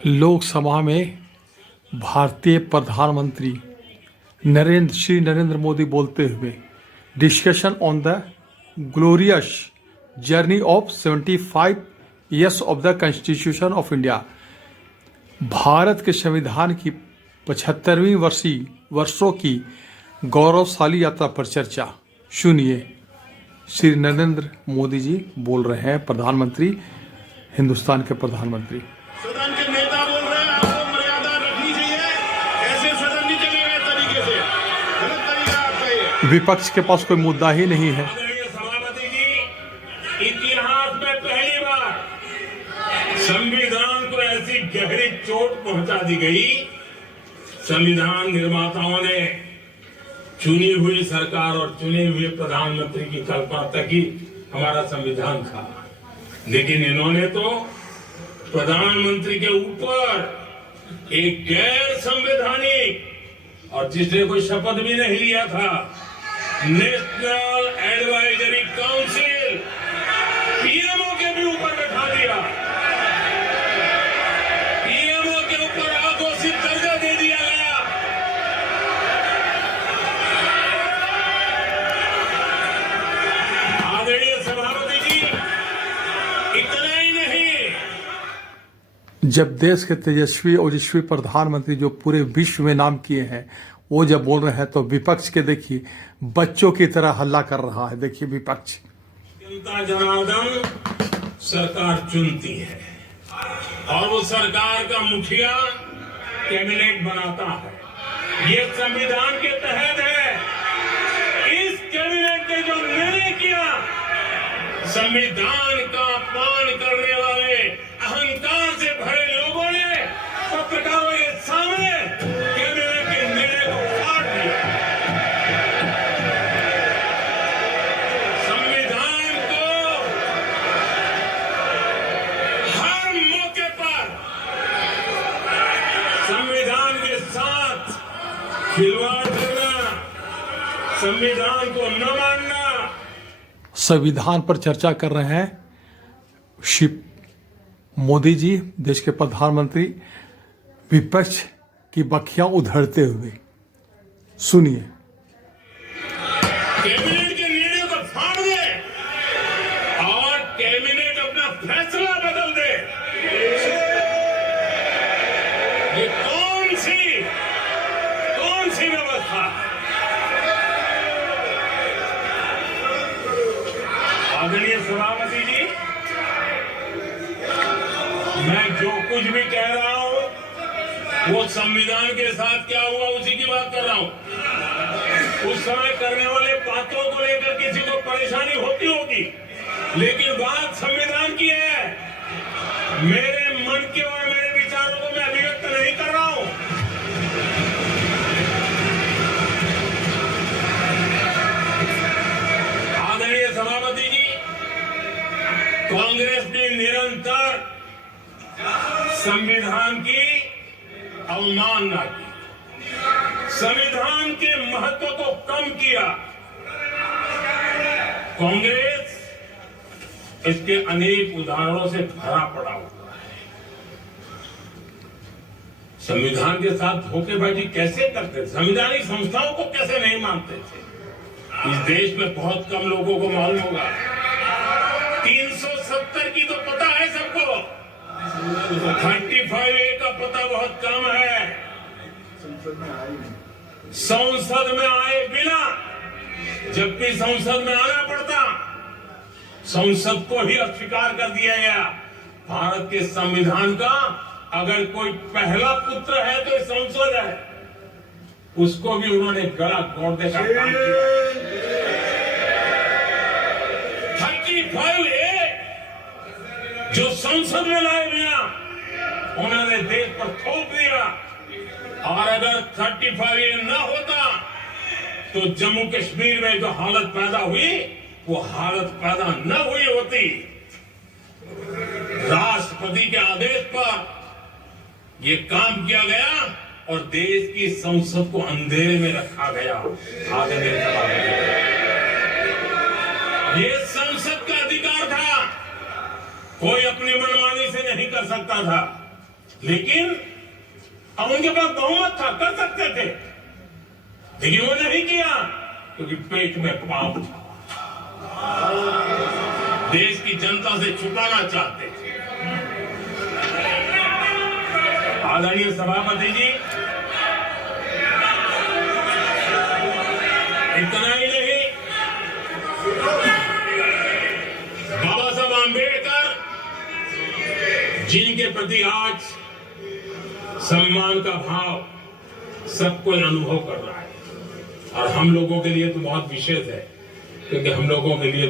लोकसभा में भारतीय प्रधानमंत्री श्री नरेंद्र मोदी बोलते हुए discussion on the glorious journey of 75 years of the constitution of India, Bharat के संविधान की 75वीं वर्षों की गौरवशाली यात्रा पर चर्चा। सुनिए, श्री नरेंद्र मोदी जी बोल रहे हैं, प्रधानमंत्री, हिंदुस्तान के प्रधानमंत्री। सदन के नेता बोल रहे हैं, आपको मर्यादा रखनी चाहिए, ऐसे सदन नहीं चलेगा इस तरीके से, गलत तरीका आपका ये। विपक्ष के पास कोई मुद्दा ही नहीं है। सभापति जी, इतिहास में पहली बार संविधान को ऐसी गहरी चोट पहुंचा दी गई। संविधान निर्माताओं ने चुनी हुई सरकार और चुने हुए प्रधानमंत्री की कल्पना तक ही हमारा संविधान था, लेकिन इन्होंने तो प्रधानमंत्री के ऊपर एक गैर संवैधानिक और जिसने कोई शपथ भी नहीं लिया था, नेशनल एडवाइजरी काउंसिल पीएमओ के भी ऊपर बैठा दिया। पीएमओ के ऊपर अघोषित दर्जा दे दिया गया। आदरणीय सभापति जी, इतना ही नहीं, जब देश के तेजस्वी ओजस्वी प्रधानमंत्री जो पूरे विश्व में नाम किए हैं, वो जब बोल रहे हैं तो विपक्ष के देखिए बच्चों की तरह हल्ला कर रहा है। देखिए विपक्ष, जनता जनार्दन सरकार चुनती है और वो सरकार का मुखिया कैबिनेट बनाता है। ये संविधान के तहत है। इस कैबिनेट ने जो निर्णय किया, संविधान का अपमान करने वाले अहंकार से भरे लोगों ने पत्रकारों के सामने कैबिनेट के निर्णय को फाड़ दिया। संविधान को हर मौके पर संविधान के साथ खिलवाड़ करना, संविधान को न मानना। संविधान पर चर्चा कर रहे हैं श्री मोदी जी, देश के प्रधानमंत्री, विपक्ष की बखियां उधड़ते हुए। सुनिए, कैबिनेट के निर्णय को फाड़ दे और कैबिनेट अपना फैसला बदल दे। ये कौन सी व्यवस्था? आदरणीय सभापति जी, मैं जो कुछ भी कह रहा हूं वो संविधान के साथ क्या हुआ उसी की बात कर रहा हूं। उस समय करने वाले बातों को लेकर किसी को परेशानी होती होगी, लेकिन बात संविधान की है। मेरे मन के और मेरे विचारों को मैं अभिव्यक्त नहीं कर रहा हूं। आदरणीय सभापति जी, कांग्रेस ने निरंतर संविधान की अवमानना की, संविधान के महत्व को कम किया। कांग्रेस इसके अनेक उदाहरणों से भरा पड़ा हुआ है। संविधान के साथ धोखेबाजी कैसे करते थे, संवैधानिक संस्थाओं को कैसे नहीं मानते थे, इस देश में बहुत कम लोगों को मालूम होगा। 370 की तो पता है सबको, 35A का पता बहुत कम है। संसद में आए बिना, जबकि संसद में आना पड़ता, संसद को ही अस्वीकार कर दिया गया। भारत के संविधान का अगर कोई पहला पुत्र है तो संसद है, उसको भी उन्होंने गला घोटने का काम किया। 35A जो संसद में लाए बिना उन्होंने देश पर थोप दिया, और अगर 35A न होता तो जम्मू कश्मीर में जो हालत पैदा हुई वो हालत पैदा न हुई होती। राष्ट्रपति के आदेश पर यह काम किया गया और देश की संसद को अंधेरे में रखा गया। आदरणीय सभापति, ये संसद का अधिकार था, कोई अपनी मनमानी से नहीं कर सकता था। लेकिन अब उनके पास बहुमत था, कर सकते थे, लेकिन वो नहीं किया क्योंकि पेट में पाप था। देश की जनता से छुपाना चाहते थे। आदरणीय सभापति जी, इतना ही नहीं, बाबा साहब आंबेडकर जिनके प्रति आज सम्मान का भाव सब कोई अनुभव कर रहा है, और हम लोगों के लिए तो बहुत विशेष है, क्योंकि हम लोगों के लिए